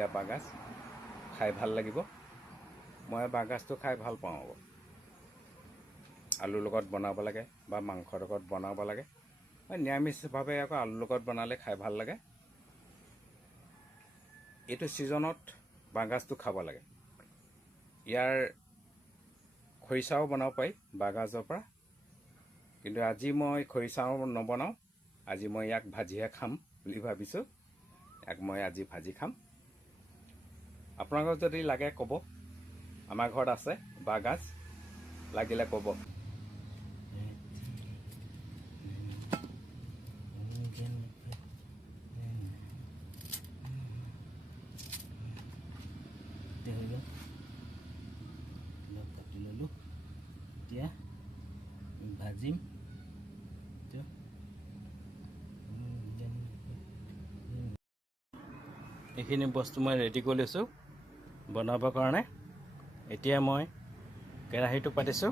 তেলীয়া বাঁহগাজ খাই ভাল লাগিব। মই বাঁহগাজটো খাই ভাল পাওঁ। আলুৰ লগত বনাব লাগে বা মাংসৰ লগত বনাব লাগে। নিৰামিষভাৱে আকৌ আলুৰ লগত বনালে খাই ভাল লাগে। এইটো ছিজনত বাঁহগাজটো খাব লাগে। ইয়াৰ খৰিচাও বনাব পাৰি বাঁহগাজৰ পৰা, কিন্তু আজি মই খৰিচাও নবনাওঁ। আজি মই ইয়াক ভাজিহে খাম বুলি ভাবিছোঁ। ইয়াক মই আজি ভাজি খাম। আপোনালোকক যদি লাগে ক'ব, আমাৰ ঘৰত আছে বাঁহগাজ, লাগিলে ক'ব। কাটি ললোঁ, এতিয়া ভাজিম। এইখিনি বস্তু মই ৰেডি কৰি লৈছোঁ বনাবৰ কাৰণে। এতিয়া মই কেৰাহীটো পাতিছোঁ।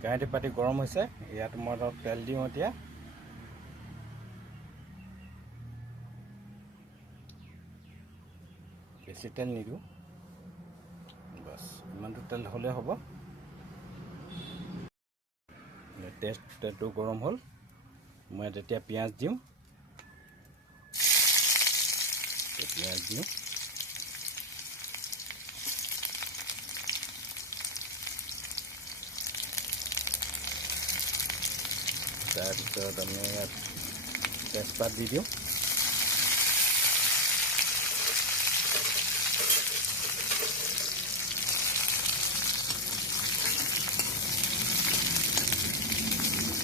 কেৰাহীটো পাতি গৰম হৈছে। ইয়াত মই অলপ তেল দিওঁ। এতিয়া বেছি তেল নিদিওঁ, বাছ ইমানটো তেল হ'লেই হ'ব। তেলটো গৰম হ'ল, মই তেতিয়া পিঁয়াজ দিওঁ। তাৰপিছত আমি ইয়াত তেজপাত দি দিওঁ।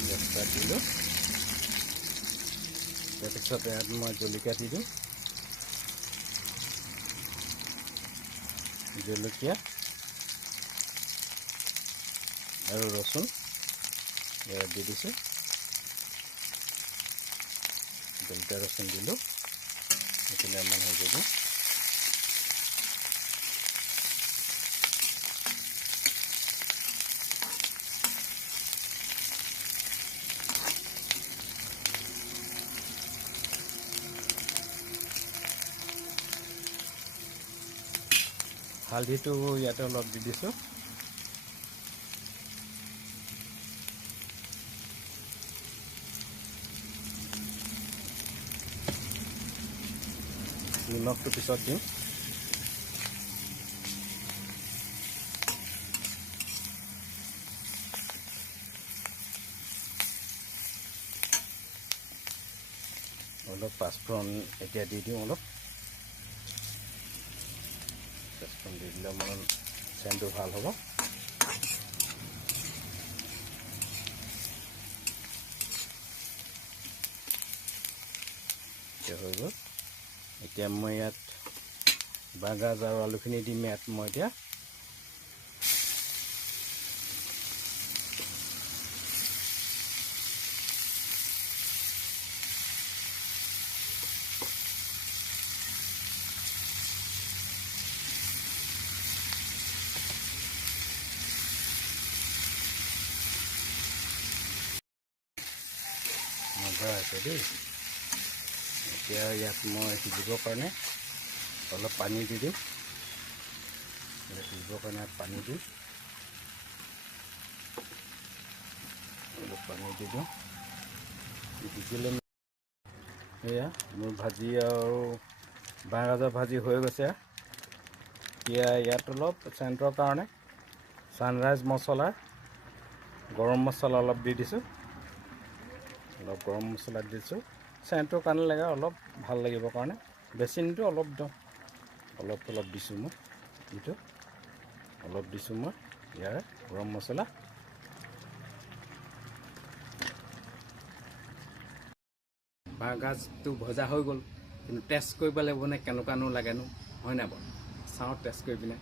তেজপাত দিলোঁ। তাৰপিছত ইয়াত মই জলকীয়া দি দিওঁ। জলকীয়া আৰু ৰচুন ইয়াত দি দিছোঁ। জলকীয়া ৰচুন দিলোঁ। এইখিনি অকণমান হৈ যাব। হালধিটো ইয়াতে অলপ দি দিছোঁ। নিমখটো পিছত দিম। অলপ পাঁচফোৰণ এতিয়া দি দিওঁ। অলপ পাঁচফোৰণ দি দিলে অলপমান চেণ্টটো ভাল হ'ব। এতিয়া হৈ গ'ল। এতিয়া মই ইয়াত বাঁহগাজ আৰু আলুখিনি দিম। ইয়াত মই এতিয়া মজা আছে দেই। এতিয়া ইয়াত মই সিজিবৰ কাৰণে অলপ পানী দি দিম। সিজিবৰ কাৰণে পানী দিম। অলপ পানী দি দিওঁ। সিজিলে এয়া মোৰ ভাজি আৰু বাঁহগাজৰ ভাজি হৈ গৈছে। এতিয়া ইয়াত অলপ চেণ্টৰ কাৰণে ছানৰাইজ মছলা, গৰম মছলা অলপ দি দিছোঁ। অলপ গৰম মছলা দিছোঁ চেণ্টৰ কাৰণে লাগে, অলপ ভাল লাগিবৰ কাৰণে। বেছি নিদিওঁ, অলপ দিওঁ। অলপ দিছোঁ মই। এইটো অলপ দিছোঁ মই ইয়াৰ গৰম মছলা। বাঁহগাজটো ভজা হৈ গ'ল, কিন্তু টেষ্ট কৰিব লাগিব নে কেনেকুৱানো লাগেনো, হয় নাই বাৰু? চাওঁ টেষ্ট কৰি পিনে।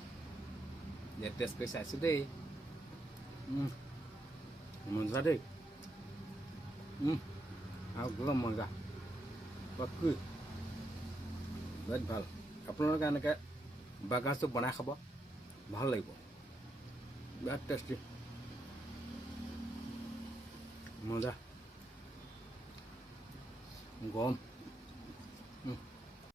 যে টেষ্ট কৰি চাইছোঁ দেই। মজা দেই। আৰু গৰম মজা বাকী বিৰাট ভাল। আপোনালোকে এনেকৈ বাঁহগাজটো বনাই খাব, ভাল লাগিব। বিৰাট টেষ্টি, মজা। গৰম